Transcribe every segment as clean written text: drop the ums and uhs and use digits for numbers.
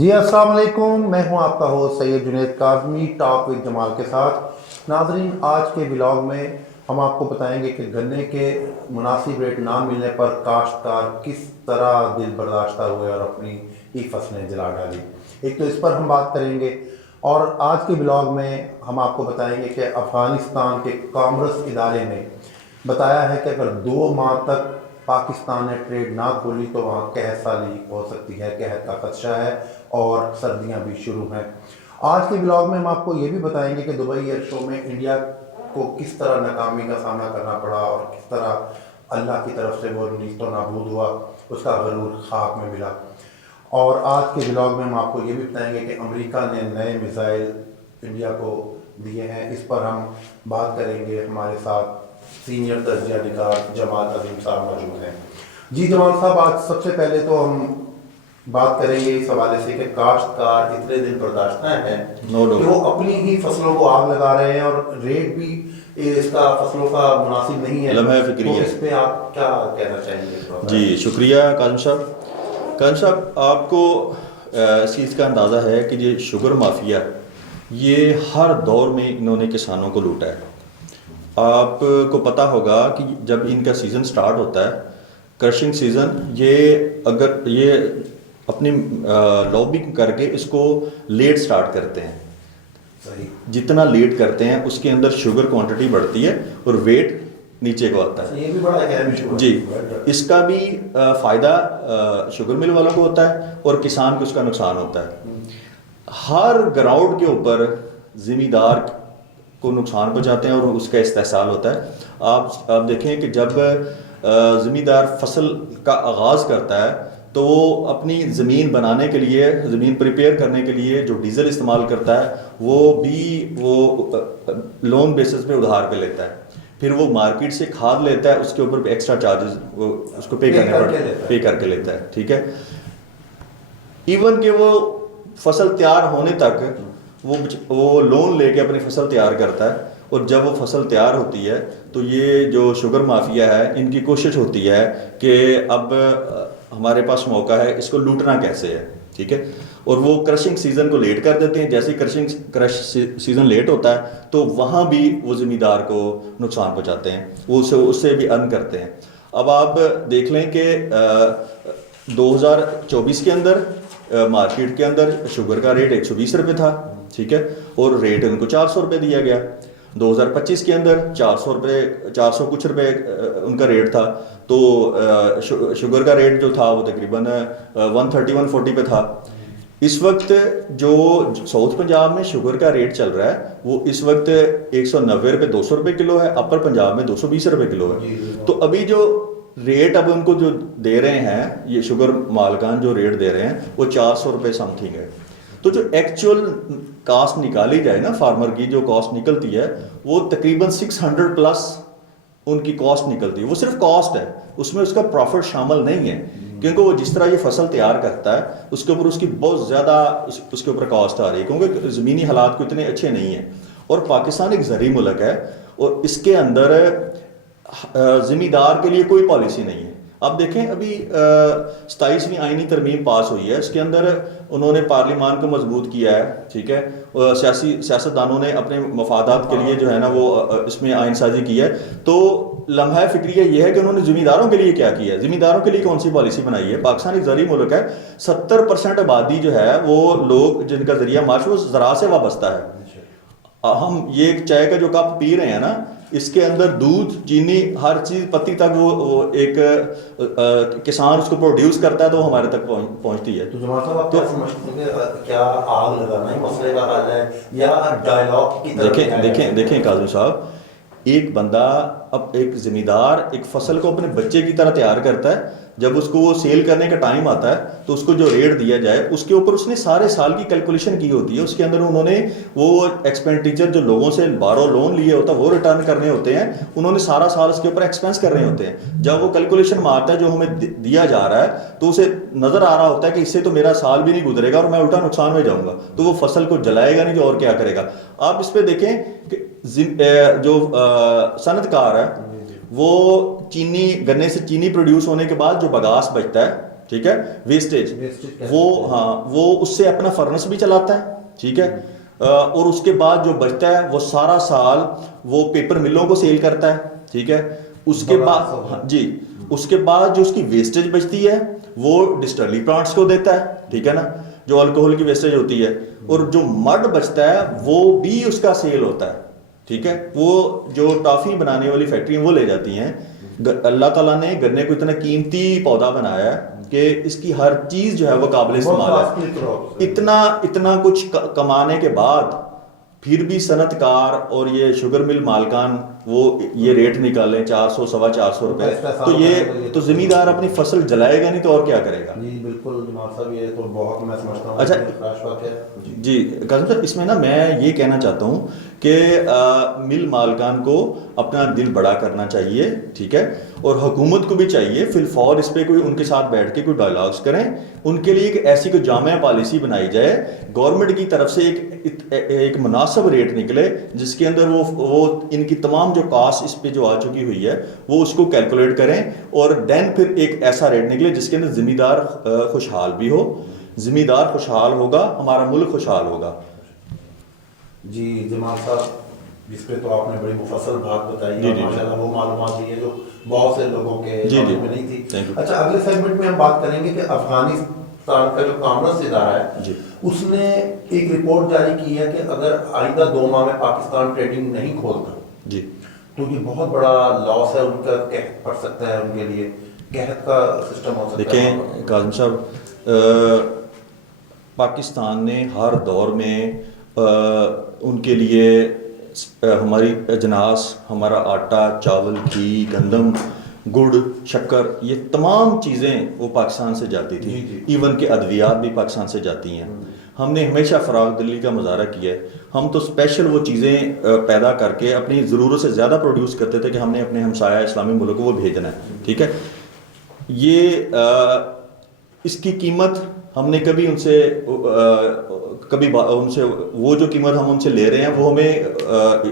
جی السلام علیکم، میں ہوں آپ کا host Syed Junaid Kazmi talk with Jamal کے ساتھ۔ ناظرین، آج کے ولاگ میں ہم آپ کو بتائیں گے کہ گنے کے مناسب ریٹ نہ ملنے پر کاشتکار کس طرح دل برداشتہ ہوئے اور اپنی ہی فصلیں جلا ڈالی۔ ایک تو اس پر ہم بات کریں گے، اور آج کے ولاگ میں ہم آپ کو بتائیں گے کہ افغانستان کے کامرس ادارے نے بتایا ہے کہ اگر 2 ماہ تک پاکستان نے ٹریڈ نہ کھولی تو وہاں قحط سالی ہو سکتی ہے، قحط کا خدشہ ہے اور سردیاں بھی شروع ہیں۔ آج کے بلاگ میں ہم آپ کو یہ بھی بتائیں گے کہ دبئی ایئر شو میں انڈیا کو کس طرح ناکامی کا سامنا کرنا پڑا اور کس طرح اللہ کی طرف سے وہ نیست و نابود ہوا، اس کا غرور خاک میں ملا۔ اور آج کے بلاگ میں ہم آپ کو یہ بھی بتائیں گے کہ امریکہ نے نئے میزائل انڈیا کو دیے ہیں۔ اس پر ہم بات کریں گے، ہمارے ساتھ سینئر تجزیہ نگار جمال عظیم صاحب موجود ہیں۔ جی جمال صاحب، آج سب سے پہلے تو ہم بات کریں گے اس حوالے سے کہ کاشتکار اتنے دن برداشتہ ہیں کہ وہ اپنی ہی فصلوں کو آگ لگا رہے ہیں اور ریٹ بھی اس کا فصلوں کا مناسب نہیں ہے۔ لمحہ فکری تو ہے۔ اس پہ آپ کیا کہنا چاہیں گے؟ جی شکریہ کاظم صاحب۔ کاظم صاحب، آپ کو اس چیز کا اندازہ ہے کہ یہ شوگر مافیا یہ ہر دور میں انہوں نے کسانوں کو لوٹا ہے۔ آپ کو پتہ ہوگا کہ جب ان کا سیزن سٹارٹ ہوتا ہے، کرشنگ سیزن، یہ اگر یہ اپنی لابنگ کر کے اس کو لیٹ سٹارٹ کرتے ہیں۔ جتنا لیٹ کرتے ہیں اس کے اندر شوگر کوانٹٹی بڑھتی ہے اور ویٹ نیچے کو آتا ہے۔ یہ بھی بڑا اہم ایشو ہے۔ جی، اس کا بھی فائدہ شوگر مل والوں کو ہوتا ہے اور کسان کو اس کا نقصان ہوتا ہے۔ ہر گراؤنڈ کے اوپر زمیندار کو نقصان پہنچاتے ہیں اور اس کا استحصال ہوتا ہے۔ آپ دیکھیں کہ جب زمیندار فصل کا آغاز کرتا ہے تو وہ اپنی زمین بنانے کے لیے، زمین پریپیئر کرنے کے لیے جو ڈیزل استعمال کرتا ہے وہ بھی لون بیسس پہ ادھار پہ لیتا ہے۔ پھر وہ مارکیٹ سے کھاد لیتا ہے، اس کے اوپر ایکسٹرا چارجز وہ اس کو پے کر کے لیتا ہے، ٹھیک ہے۔ ایون کہ وہ فصل تیار ہونے تک وہ لون لے کے اپنی فصل تیار کرتا ہے، اور جب وہ فصل تیار ہوتی ہے تو یہ جو شوگر مافیا ہے ان کی کوشش ہوتی ہے کہ اب ہمارے پاس موقع ہے، اس کو لوٹنا کیسے ہے، ٹھیک ہے۔ اور وہ کرشنگ سیزن کو لیٹ کر دیتے ہیں۔ جیسے ہی کرش سیزن لیٹ ہوتا ہے تو وہاں بھی وہ زمیندار کو نقصان پہنچاتے ہیں، وہ اس سے بھی ارن کرتے ہیں۔ اب آپ دیکھ لیں کہ 2024 کے اندر مارکیٹ کے اندر شوگر کا ریٹ 120 روپے تھا، ٹھیک ہے، اور ریٹ ان کو 400 روپے دیا گیا۔ 2025 کے اندر 400 کچھ روپے ان کا ریٹ تھا، تو شوگر کا ریٹ جو تھا وہ تقریباً 130-140 پہ تھا۔ اس وقت جو ساؤتھ پنجاب میں شوگر کا ریٹ چل رہا ہے وہ اس وقت 190 روپے 200 روپے کلو ہے، اپر پنجاب میں 220 روپے کلو ہے۔ تو ابھی جو ریٹ اب ان کو جو دے رہے ہیں، یہ شوگر مالکان جو ریٹ دے رہے ہیں وہ 400 روپے سم تھنگ ہے۔ تو جو ایکچوئل کاسٹ نکالی جائے نا، فارمر کی جو کاسٹ نکلتی ہے وہ تقریباً 600 پلس ان کی کاسٹ نکلتی ہے۔ وہ صرف کاسٹ ہے، اس میں اس کا پروفٹ شامل نہیں ہے، کیونکہ وہ جس طرح یہ فصل تیار کرتا ہے اس کے اوپر اس کی بہت زیادہ اس کے اوپر کاسٹ آ رہی ہے، کیونکہ زمینی حالات کو اتنے اچھے نہیں ہیں۔ اور پاکستان ایک زرعی ملک ہے اور اس کے اندر زمیندار کے لیے کوئی پالیسی نہیں ہے۔ اب دیکھیں ابھی 27ویں آئینی ترمیم پاس ہوئی ہے، اس کے اندر انہوں نے پارلیمان کو مضبوط کیا ہے، ٹھیک ہے، سیاستدانوں نے اپنے مفادات کے لیے جو ہے نا وہ اس میں آئین سازی کی ہے۔ تو لمحہ فکریہ یہ ہے کہ انہوں نے زمینداروں کے لیے کیا کیا ہے، زمینداروں کے لیے کون سی پالیسی بنائی ہے۔ پاکستان ایک زرعی ملک ہے، 70% آبادی جو ہے وہ لوگ جن کا ذریعہ معاش وہ زراعت سے وابستہ ہے۔ ہم یہ چائے کا جو کپ پی رہے ہیں نا، اس کے اندر دودھ، چینی، ہر چیز پتی تک وہ ایک کسان اس کو پروڈیوس کرتا ہے تو وہ ہمارے تک پہنچتی ہے۔ تو جماعت صاحب، آپ کیا سمجھتے ہیں کہ کیا آگ لگانا ہی مسئلے کا حل ہے یا ڈائیلاگ کی طرف؟ دیکھیں کاظم صاحب، ایک بندہ اب ایک زمیندار ایک فصل کو اپنے بچے کی طرح تیار کرتا ہے، جب اس کو وہ سیل کرنے کا ٹائم آتا ہے تو اس کو جو ریٹ دیا جائے اس کے اوپر اس نے سارے سال کی کیلکولیشن کی ہوتی ہے۔ اس کے اندر انہوں نے وہ ایکسپینڈیچر جو لوگوں سے بارو لون لیے ہوتا ہے وہ ریٹرن کرنے ہوتے ہیں، انہوں نے سارا سال اس کے اوپر ایکسپینس کرنے ہوتے ہیں۔ جب وہ کیلکولیشن مارتا ہے جو ہمیں دیا جا رہا ہے تو اسے نظر آ رہا ہوتا ہے کہ اس سے تو میرا سال بھی نہیں گزرے گا اور میں الٹا نقصان میں جاؤں گا، تو وہ فصل کو جلائے گا نہیں جو اور کیا کرے گا۔ آپ اس پہ دیکھیں کہ جو صنعت کار ہے وہ چینی، گنے سے چینی پروڈیوس ہونے کے بعد جو بگاس بچتا ہے، ٹھیک ہے, ویسٹیج, وہ ہاں وہ اس سے اپنا فرنس بھی چلاتا ہے, ٹھیک ہے, اور اس کے بعد جو بچتا ہے وہ سارا سال وہ پیپر ملوں کو سیل کرتا ہے, ٹھیک ہے. اس کے بعد جی اس کے بعد جو اس کی ویسٹیج بچتی ہے وہ ڈسٹرلی پلانٹس کو دیتا ہے, ٹھیک ہے نا, جو الکوہل کی ویسٹیج ہوتی ہے, اور جو مڈ بچتا ہے وہ بھی اس کا سیل ہوتا ہے, ٹھیک ہے. وہ جو ٹافی بنانے والی فیکٹری وہ لے جاتی ہیں. اللہ تعالیٰ نے گنے کو اتنا قیمتی پودا بنایا ہے کہ اس کی ہر چیز جو ہے وہ قابل استعمال ہے. اتنا کچھ کمانے کے بعد پھر بھی صنعت کار اور یہ شوگر مل مالکان وہ یہ ریٹ نکالیں 400 450 روپے, تو یہ تو زمیندار اپنی فصل جلائے گا نہیں تو اور کیا کرے گا. جی بالکل جمال صاحب, یہ تو بہت میں سمجھتا ہوں. اچھا جی قاسم صاحب, اس میں نا میں یہ کہنا چاہتا ہوں کہ مل مالکان کو اپنا دل بڑا کرنا چاہیے, ٹھیک ہے, اور حکومت کو بھی چاہیے فی الفور اس پہ کوئی ان کے ساتھ بیٹھ کے کوئی ڈائلاگس کریں, ان کے لیے ایک ایسی کوئی جامع پالیسی بنائی جائے گورنمنٹ کی طرف سے, ایک مناسب ریٹ نکلے جس کے اندر وہ ان کی تمام جو کاسٹ اس پہ جو آ چکی ہوئی ہے وہ اس کو کیلکولیٹ کریں, اور دین پھر ایک ایسا ریٹ نکلے جس کے اندر زمیندار خوشحال بھی ہو. زمیندار خوشحال ہوگا, ہمارا ملک خوشحال ہوگا. جی جمال صاحب, جس پہ تو آپ نے بڑی مفصل بات بتائی ہے, ماشاءاللہ وہ معلومات دی ہے جو بہت سے لوگوں کے میں نہیں تھی. اچھا اگلے سیگمنٹ میں ہم بات کریں گے کہ افغانستان کا جو کامرس ادارہ ہے اس نے ایک رپورٹ جاری کی ہے کہ اگر آئندہ 2 ماہ میں پاکستان ٹریڈنگ نہیں کھولتا جی تو یہ بہت بڑا لاس ہے, ان کا قحط پڑ سکتا ہے, ان کے لیے قحط کا سسٹم ہو سکتا ہے. دیکھیں قاسم صاحب, پاکستان نے ہر دور میں ان کے لیے ہماری اجناس, ہمارا آٹا, چاول, گھی, گندم, گڑ, شکر, یہ تمام چیزیں وہ پاکستان سے جاتی تھیں. ایون کہ ادویات بھی پاکستان سے جاتی ہیں. ہم نے ہمیشہ فراغ دلی کا مظاہرہ کیا ہے. ہم تو اسپیشل وہ چیزیں پیدا کر کے اپنی ضرورت سے زیادہ پروڈیوس کرتے تھے کہ ہم نے اپنے ہمسایہ اسلامی ملک کو وہ بھیجنا ہے, ٹھیک ہے. یہ اس کی قیمت ہم نے کبھی ان سے وہ جو قیمت ہم ان سے لے رہے ہیں وہ ہمیں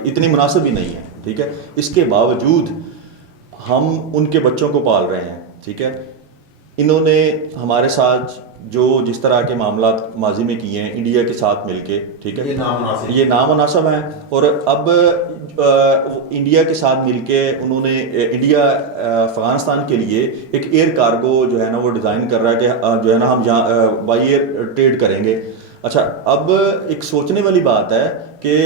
اتنی مناسب ہی نہیں ہے, ٹھیک ہے. اس کے باوجود ہم ان کے بچوں کو پال رہے ہیں, ٹھیک ہے. انہوں نے ہمارے ساتھ جو جس طرح کے معاملات ماضی میں کیے ہیں انڈیا کے ساتھ مل کے, ٹھیک ہے, یہ نامناسب ہیں. اور اب انڈیا کے ساتھ مل کے انہوں نے انڈیا افغانستان کے لیے ایک ایئر کارگو جو ہے نا وہ ڈیزائن کر رہا ہے کہ جو ہے نا ہم جہاں بائی ایئر ٹریڈ کریں گے. اچھا اب ایک سوچنے والی بات ہے کہ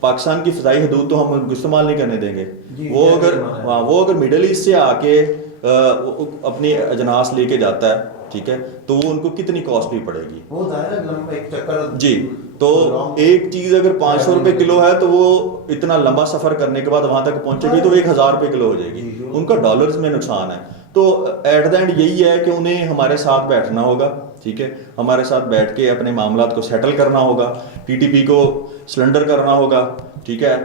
پاکستان کی فضائی حدود تو ہم استعمال نہیں کرنے دیں گے. وہ اگر مڈل ایسٹ سے آ کے اپنی اجناس لے کے جاتا ہے, ٹھیک ہے, تو وہ ان کو کتنی کاسٹلی پڑے گی. وہ ظاہر ہے ایک چکر جی, تو ایک چیز اگر 500 روپے کلو ہے تو وہ اتنا لمبا سفر کرنے کے بعد وہاں تک پہنچے گی تو 1000 روپے کلو ہو جائے گی. ان کا ڈالرز میں نقصان ہے. تو ایٹ دا اینڈ یہی ہے کہ انہیں ہمارے ساتھ بیٹھنا ہوگا, ٹھیک ہے, ہمارے ساتھ بیٹھ کے اپنے معاملات کو سیٹل کرنا ہوگا, ٹی ٹی پی کو سلنڈر کرنا ہوگا, ٹھیک ہے.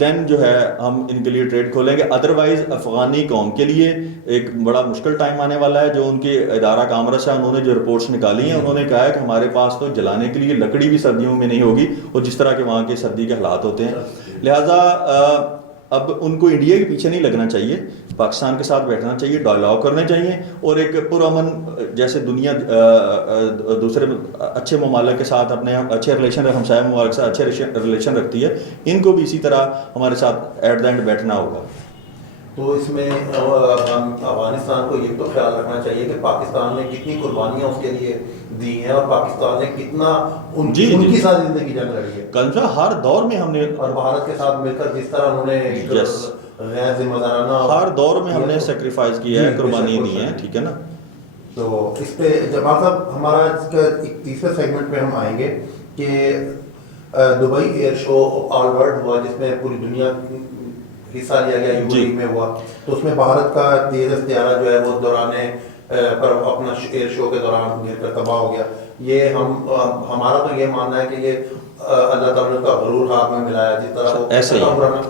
دین جو ہے ہم ان کے لیے ٹریڈ کھولیں گے. ادروائز افغانی قوم کے لیے ایک بڑا مشکل ٹائم آنے والا ہے. جو ان کے ادارہ کامرس ہے انہوں نے جو رپورٹس نکالی ہیں انہوں نے کہا ہے کہ ہمارے پاس تو جلانے کے لیے لکڑی بھی سردیوں میں نہیں ہوگی, اور جس طرح کے وہاں کے سردی کے حالات ہوتے ہیں. لہٰذا اب ان کو انڈیا کے پیچھے نہیں لگنا چاہیے, پاکستان کے ساتھ بیٹھنا چاہیے, ڈائلاگ کرنے چاہیے, اور ایک پرامن جیسے دنیا دوسرے اچھے ممالک کے ساتھ اپنے اچھے ریلیشن, ہمسایہ ممالک سے اچھے ریلیشن رکھتی ہے, ان کو بھی اسی طرح ہمارے ساتھ ایٹ دا اینڈ بیٹھنا ہوگا. تو اس میں افغانستان کو یہ تو خیال رکھنا چاہیے کہ پاکستان نے کتنی قربانیاں اس کے لیے دی ہیں اور پاکستان نے کتنا ان کی ساتھ زندگی جنگ لڑی ہے. کنسا ہر دور میں ہم نے, اور بھارت کے ساتھ مل کر جس طرح انہوں نے غیر ذمہ دارانہ ہر دور میں ہم نے سیکریفائز کیا ہے, قربانی دی ہے, ٹھیک ہے نا. تو اس پہ جمال صاحب ہمارا اس کا ایک تیسرے سیگمنٹ پہ ہم آئیں گے کہ دبئی ایئر شو آل ورلڈ ہوا جس میں پوری دنیا حصہ لیا گیا, یو میں ہوا. تو اس میں بھارت کا تیزس طیارہ جو ہے وہ دورانے پر اپنا ایئر شو کے دوران گر کر تباہ ہو گیا. یہ ہمارا تو یہ ماننا ہے کہ یہ اللہ تعالیٰ کا غرور ہاتھ میں ملایا جس طرح وہ ایسے ہی.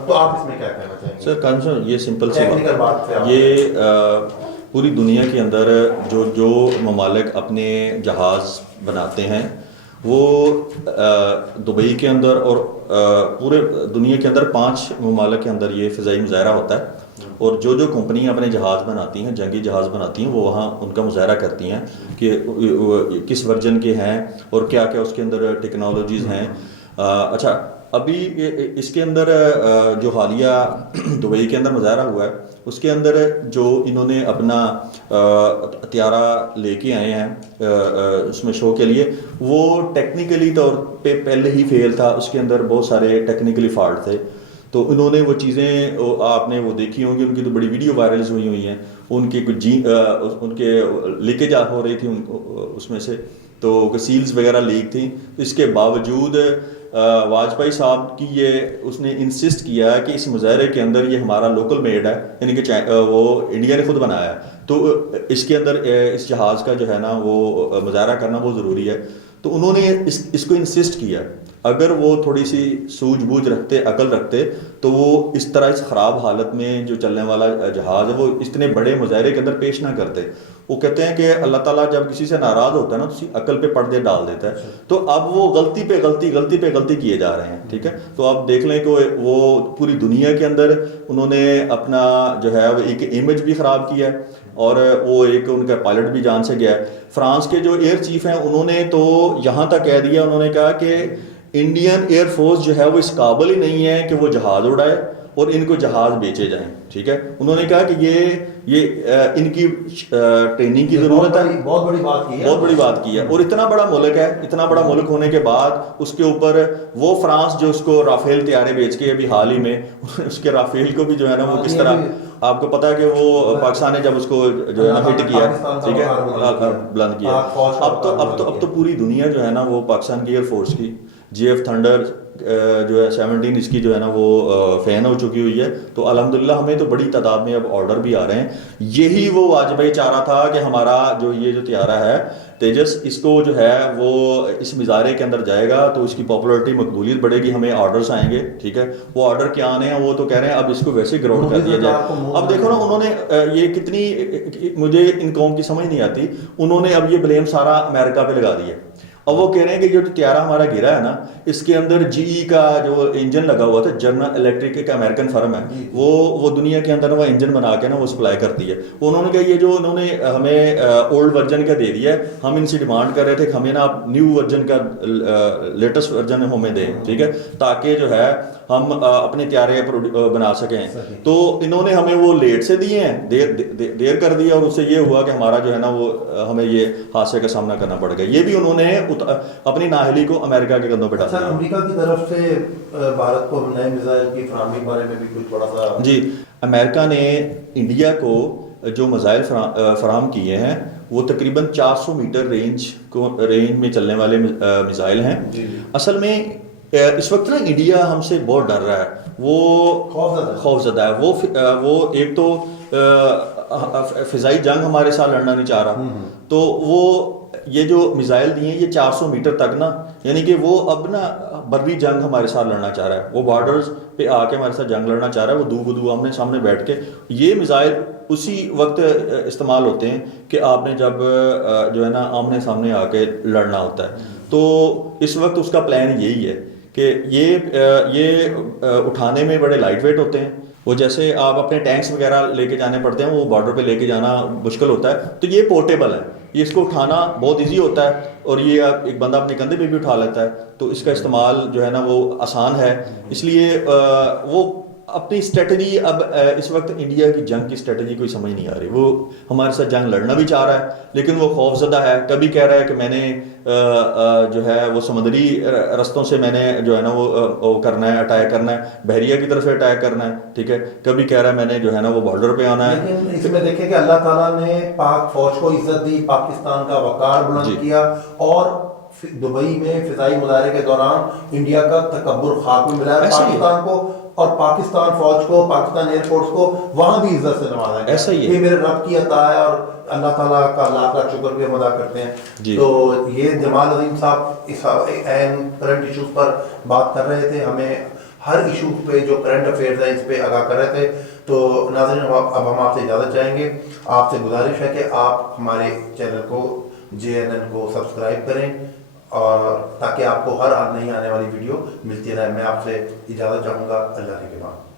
تو آپ اس میں کیا کہنا چاہیں گے؟ سر کنسا یہ سمپل سی بات ہے, یہ پوری دنیا کے اندر جو ممالک اپنے جہاز بناتے ہیں وہ دبئی کے اندر اور پورے دنیا کے اندر 5 ممالک کے اندر یہ فضائی مظاہرہ ہوتا ہے. اور جو کمپنیاں اپنے جہاز بناتی ہیں، جنگی جہاز بناتی ہیں، وہ وہاں ان کا مظاہرہ کرتی ہیں کہ کس ورژن کے ہیں اور کیا کیا اس کے اندر ٹیکنالوجیز ہیں. اچھا، ابھی اس کے اندر جو حالیہ دبئی کے اندر مظاہرہ ہوا ہے، اس کے اندر جو انہوں نے اپنا طیارہ لے کے آئے ہیں اس میں شو کے لیے، وہ ٹیکنیکلی طور پہ پہلے ہی فیل تھا، اس کے اندر بہت سارے ٹیکنیکلی فالٹ تھے. تو انہوں نے وہ چیزیں آپ نے وہ دیکھی ہوں گی، ان کی تو بڑی ویڈیو وائرلز ہوئی ہیں، ان کے کچھ ان کے لیکیج ہو رہی تھی اس میں سے، تو سیلز وغیرہ لیک تھیں. اس کے باوجود واجپئی صاحب کی اس نے انسسٹ کیا کہ اس مظاہرے کے اندر یہ ہمارا لوکل میڈ ہے، یعنی کہ وہ انڈیا نے خود بنایا ہے، تو اس کے اندر اس جہاز کا جو ہے نا وہ مظاہرہ کرنا بہت ضروری ہے. تو انہوں نے اس کو انسسٹ کیا. اگر وہ تھوڑی سی سوجھ بوجھ رکھتے، عقل رکھتے، تو وہ اس طرح اس خراب حالت میں جو چلنے والا جہاز ہے وہ اتنے بڑے مظاہرے کے اندر پیش نہ کرتے. وہ کہتے ہیں کہ اللہ تعالیٰ جب کسی سے ناراض ہوتا ہے نا تو اسی عقل پہ پردے ڈال دیتا ہے. تو اب وہ غلطی پہ غلطی کیے جا رہے ہیں. ٹھیک ہے، تو آپ دیکھ لیں کہ وہ پوری دنیا کے اندر انہوں نے اپنا جو ہے وہ ایک امیج بھی خراب کیا ہے، اور وہ ایک ان کا پائلٹ بھی جان سے گیا ہے. فرانس کے جو ایئر چیف ہیں انہوں نے تو یہاں تک کہہ دیا، انہوں نے کہا کہ انڈین ایئر فورس جو ہے وہ اس قابل ہی نہیں ہے کہ وہ جہاز اڑائے اور ان کو جہاز بیچے جائیں. ٹھیک ہے، انہوں نے کہا کہ یہ ان کی ٹریننگ کی ضرورت ہے. بہت بڑی بات کی ہے، بہت بڑی بات کی ہے. اور اتنا بڑا ملک ہے، اتنا بڑا ملک ہونے کے بعد اس کے اوپر وہ فرانس جو اس کو رافیل طیارے بیچ کے ابھی حال ہی میں اس کے رافیل کو بھی جو ہے نا وہ کس طرح، آپ کو پتا ہے کہ وہ پاکستان نے جب اس کو جو ہے نا ہٹ کیا، ٹھیک ہے، بلند کیا. اب تو پوری دنیا جو ہے نا وہ پاکستان کی ایئر فورس کی JF تھنڈر جو ہے 17 اس کی جو ہے نا وہ فین ہو چکی ہوئی ہے. تو الحمدللہ ہمیں تو بڑی تعداد میں اب آرڈر بھی آ رہے ہیں. یہی وہ واجپئی چاہ رہا تھا کہ ہمارا یہ جو طیارہ ہے تیجس، اس کو جو ہے وہ اس مظاہرے کے اندر جائے گا تو اس کی پاپولرٹی مقبولیت بڑھے گی، ہمیں آرڈرز آئیں گے. ٹھیک ہے، وہ آرڈر کیا آنے ہیں، وہ تو کہہ رہے ہیں اب اس کو ویسے گراؤنڈ کر دیا جائے. اب دیکھو نا انہوں نے یہ کتنی، مجھے ان قوم کی سمجھ نہیں آتی، انہوں نے اب یہ بلیم سارا امریکہ پہ لگا دیا. اب وہ کہہ رہے ہیں کہ جو طیارہ ہمارا گرا ہے نا، اس کے اندر GE کا جو انجن لگا ہوا تھا، جنرل الیکٹرک ایک امریکن فرم ہے، وہ دنیا کے اندر وہ انجن بنا کے نا وہ سپلائی کرتی ہے. انہوں نے کہا یہ جو انہوں نے ہمیں اولڈ ورژن کا دے دیا ہے، ہم ان سے ڈیمانڈ کر رہے تھے کہ ہمیں نا آپ نیو ورژن کا لیٹسٹ ورژن ہمیں دیں. ٹھیک ہے، تاکہ جو ہے ہم اپنے طیارے بنا سکیں. تو انہوں نے ہمیں وہ لیٹ سے دیے ہیں، دیر کر دیا، اور اس سے یہ ہوا کہ ہمارا جو ہے نا وہ ہمیں یہ حادثے کا سامنا کرنا پڑ گیا. یہ بھی انہوں نے اپنی نااہلی کو امریکہ کے کندھوں پہ ڈال دیا. امریکہ کی طرف سے بھارت کو نئے میزائل کی فراہمی کے بارے میں بھی کچھ بڑا سا، جی، امریکہ نے انڈیا کو جو میزائل فراہم کیے ہیں وہ تقریباً 400 میٹر رینج میں چلنے والے میزائل ہیں. اصل میں اس وقت نا انڈیا ہم سے بہت ڈر رہا ہے، وہ خوف زدہ ہے. وہ ایک تو فضائی جنگ ہمارے ساتھ لڑنا نہیں چاہ رہا، تو وہ یہ جو میزائل دیے ہیں یہ 400 میٹر تک نا، یعنی کہ وہ اب نا بروی جنگ ہمارے ساتھ لڑنا چاہ رہا ہے. وہ بارڈرز پہ آ کے ہمارے ساتھ جنگ لڑنا چاہ رہا ہے. وہ دو بدو آمنے سامنے بیٹھ کے، یہ میزائل اسی وقت استعمال ہوتے ہیں کہ آپ نے جب جو ہے نا آمنے سامنے آ کے لڑنا ہوتا ہے. تو اس وقت اس کا پلان یہی ہے کہ یہ اٹھانے میں بڑے لائٹ ویٹ ہوتے ہیں. وہ جیسے آپ اپنے ٹینکس وغیرہ لے کے جانے پڑتے ہیں، وہ بارڈر پہ لے کے جانا مشکل ہوتا ہے. تو یہ پورٹیبل ہے، یہ اس کو اٹھانا بہت ایزی ہوتا ہے، اور یہ ایک بندہ اپنے کندھے پہ بھی اٹھا لیتا ہے. تو اس کا استعمال جو ہے نا وہ آسان ہے. اس لیے وہ اپنی اسٹریٹجی اب اس وقت انڈیا کی جنگ کی اسٹریٹجی کوئی سمجھ نہیں آ رہی. وہ ہمارے ساتھ جنگ لڑنا بھی چاہ رہا ہے لیکن وہ خوف زدہ ہے. کبھی کہہ رہا ہے کہ میں نے جو ہے وہ سمندری رستوں سے میں نے جو ہے نا وہ کرنا ہے، اٹیک کرنا ہے، بحریہ کی طرف سے اٹیک کرنا ہے. ٹھیک ہے، کبھی کہہ رہا ہے میں نے جو ہے نا وہ بارڈر پہ آنا ہے. لیکن اس میں دیکھیں کہ اللہ تعالیٰ نے پاک فوج کو عزت دی، پاکستان کا وقار بلند کیا، اور دبئی میں فضائی مظاہرے کے دوران انڈیا کا تکبر خاک میں ملا ہے پاکستان کو، اور پاکستان فوج کو، پاکستان ایئر فورس کو وہاں بھی عزت سے نوازا گیا. ایسا ہی ہے، یہ میرے رب کی عطا ہے، اور اللہ تعالیٰ کا لاکھ لاکھ شکر بھی ہم ادا کرتے ہیں. تو یہ جمال عظیم صاحب اس اہم کرنٹ ایشوز پر بات کر رہے تھے، ہمیں ہر ایشو پہ جو کرنٹ افیئرز ہیں اس پہ آگاہ کر رہے تھے. تو ناظرین اب ہم آپ سے اجازت چاہیں گے. آپ سے گزارش ہے کہ آپ ہمارے چینل کو JNN کو سبسکرائب کریں، اور تاکہ آپ کو ہر نئی آنے والی ویڈیو ملتی رہے. میں آپ سے اجازت چاہوں گا. اللہ کے بعد.